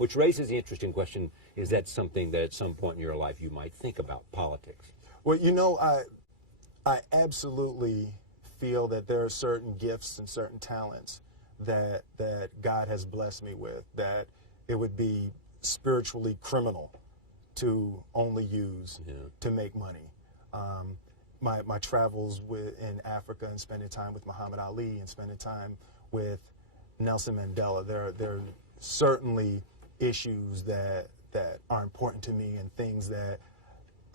Which raises the interesting question, is that something that at some point in your life you might think about, politics? Well, you know, I absolutely feel that there are certain gifts and certain talents that God has blessed me with that it would be spiritually criminal to only use to make money. My travels in Africa and spending time with Muhammad Ali and spending time with Nelson Mandela, there are certainly issues that are important to me and things that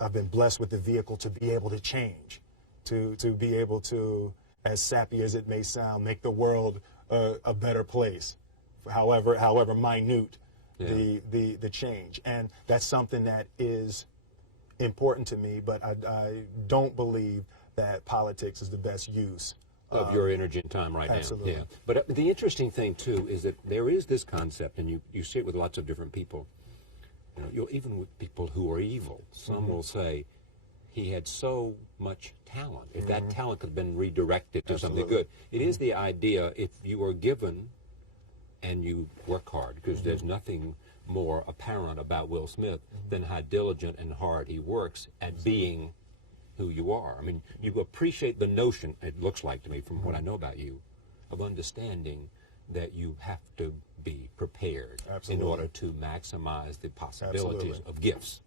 I've been blessed with the vehicle to be able to change, to be able to, as sappy as it may sound, make the world a better place, however minute the change. And that's something that is important to me, but I don't believe that politics is the best use of your energy and time right absolutely. now. Yeah. But the interesting thing, too, is that there is this concept, and you see it with lots of different people, even with people who are evil. Some will say, he had so much talent. If that talent could have been redirected to something good. It is the idea, if you are given and you work hard, because there's nothing more apparent about Will Smith than how diligent and hard he works at being who you are. I mean, you appreciate the notion, it looks like to me from what I know about you, of understanding that you have to be prepared in order to maximize the possibilities of gifts,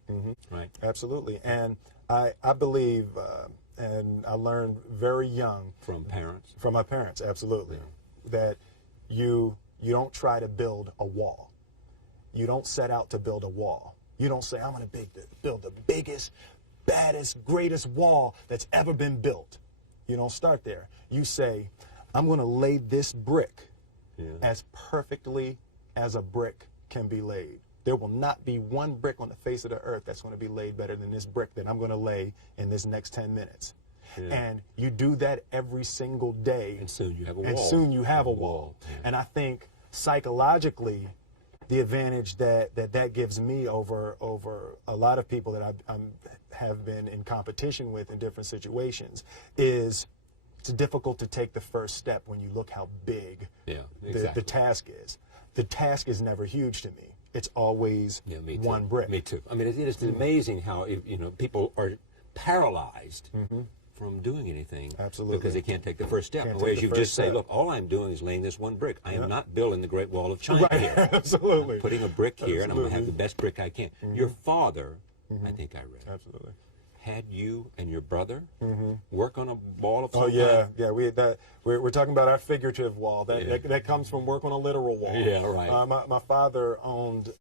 right? Absolutely. And I believe, and I learned very young. From parents? From my parents, absolutely. That you don't try to build a wall. You don't set out to build a wall. You don't say, I'm going to build the biggest, baddest, greatest wall that's ever been built. You don't start there. You say, I'm going to lay this brick as perfectly as a brick can be laid. There will not be one brick on the face of the earth that's going to be laid better than this brick that I'm going to lay in this next 10 minutes. And you do that every single day. And soon you have a wall. And soon you have a wall. And I think psychologically, the advantage that gives me over a lot of people that I have been in competition with in different situations is it's difficult to take the first step when you look how big the task is. The task is never huge to me. It's always one brick. Me too. I mean, it's amazing how people are paralyzed from doing anything because they can't take the first step. Whereas you just say, look, all I'm doing is laying this one brick. I am not building the Great Wall of China here. Absolutely. I'm putting a brick here, and I'm going to have the best brick I can. Your father, I think I read, had you and your brother work on a wall of some kind? Yeah. We're talking about our figurative wall. That comes from work on a literal wall. Yeah, right. My father owned.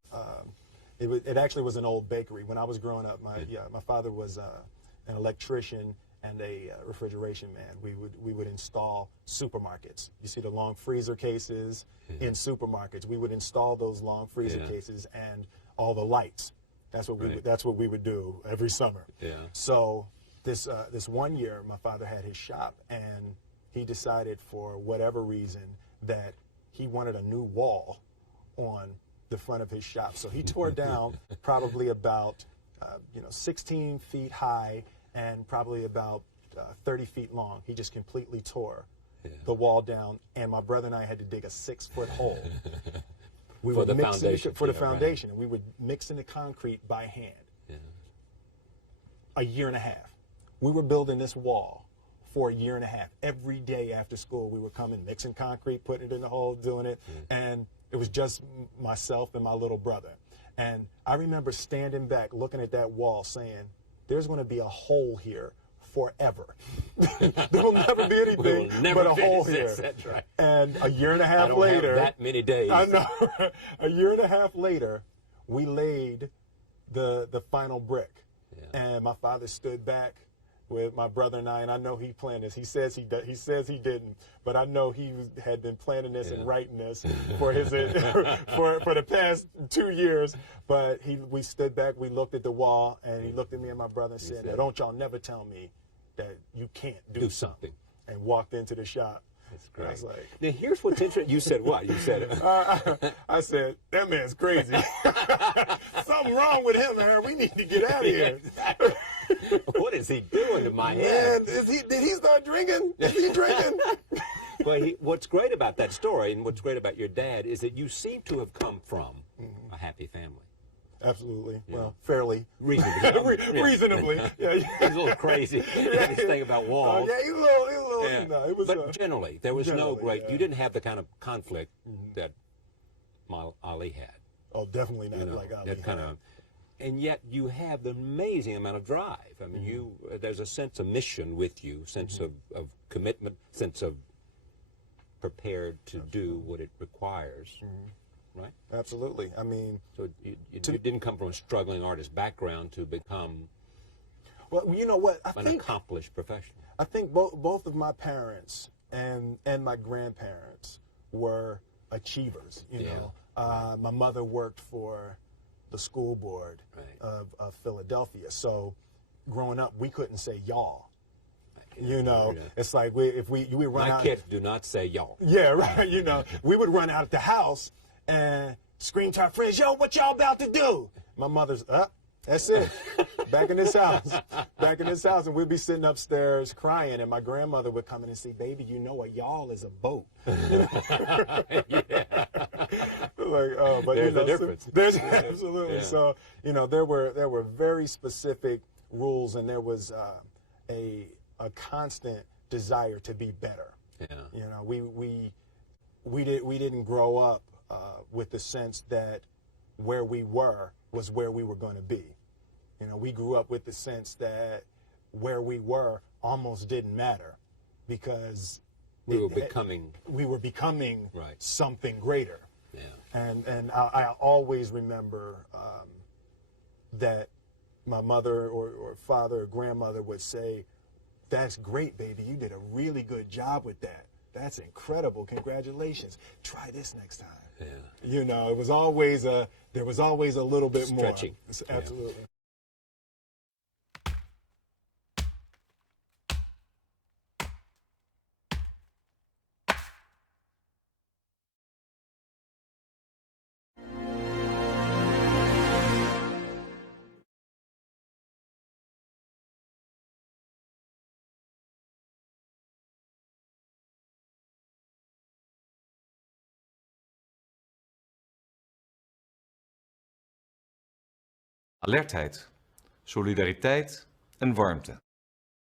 It actually was an old bakery when I was growing up. My father was an electrician and a refrigeration man. We would install supermarkets. You see the long freezer cases in supermarkets. We would install those long freezer cases and all the lights. That's what we would do every summer. So this one year, my father had his shop, and he decided for whatever reason that he wanted a new wall on the front of his shop. So he tore down probably about 16 feet high and probably about 30 feet long. He just completely tore the wall down, and my brother and I had to dig a 6-foot hole. For the foundation. For the foundation. We would mix in the concrete by hand. A year and a half. We were building this wall for a year and a half. Every day after school, we would come in, mixing concrete, putting it in the hole, doing it. And it was just myself and my little brother. And I remember standing back, looking at that wall, saying, there's going to be a hole here forever. There will never be anything but a hole here. That's right. And a year and a half later, have that many days. I know. A year and a half later, we laid the final brick. And my father stood back with my brother and I know he planned this. He says he didn't, but I know he had been planning this and writing this for his for the past 2 years. But we stood back, we looked at the wall, and he looked at me and my brother and said, now, don't y'all never tell me that you can't do something. And walked into the shop. That's great. I was like, now here's what's interesting. You said what? You said I said, that man's crazy. Something wrong with him, man. We need to get out of here. Exactly. What is he doing to my head? Man, did he start drinking? Is he drinking? Well, what's great about that story and what's great about your dad is that you seem to have come from a happy family. Absolutely. Well, fairly. Reasonably. Reasonably. Yeah. He's a little crazy. This thing about walls. Yeah, he's a little, Yeah. you know, it was. But generally, there was no generally, great, yeah. you didn't have the kind of conflict that Ali had. Oh, definitely not You know, like Ali. that kind of, and yet you have the amazing amount of drive. I mean, there's a sense of mission with you, sense of commitment, sense of prepared to do what it requires, right? Absolutely. I mean, So you didn't come from a struggling artist background to become well, you know what? an accomplished professional. I think both of my parents and my grandparents were achievers. You know, my mother worked for the school board of Philadelphia, so growing up we couldn't say y'all. You know, it's like we run My out. kids do not say y'all. Yeah, right. You know, we would run out of the house and scream to our friends, "Yo, what y'all about to do?" My mother's up. That's it. Back in this house. Back in this house. And we'd be sitting upstairs crying, and my grandmother would come in and say, "Baby, you know a y'all is a boat." Like, oh, but There's you know, a difference. There's absolutely. Yeah. So, you know, there were very specific rules, and there was a constant desire to be better. Yeah. You know, we didn't grow up with the sense that where we were was where we were going to be. You know, we grew up with the sense that where we were almost didn't matter because We were becoming right. something greater. Yeah. And I always remember that my mother or father or grandmother would say, "That's great, baby. You did a really good job with that. That's incredible. Congratulations. Try this next time." Yeah. You know, there was always a little bit Stretching. more. Absolutely. Alertheid, solidariteit en warmte.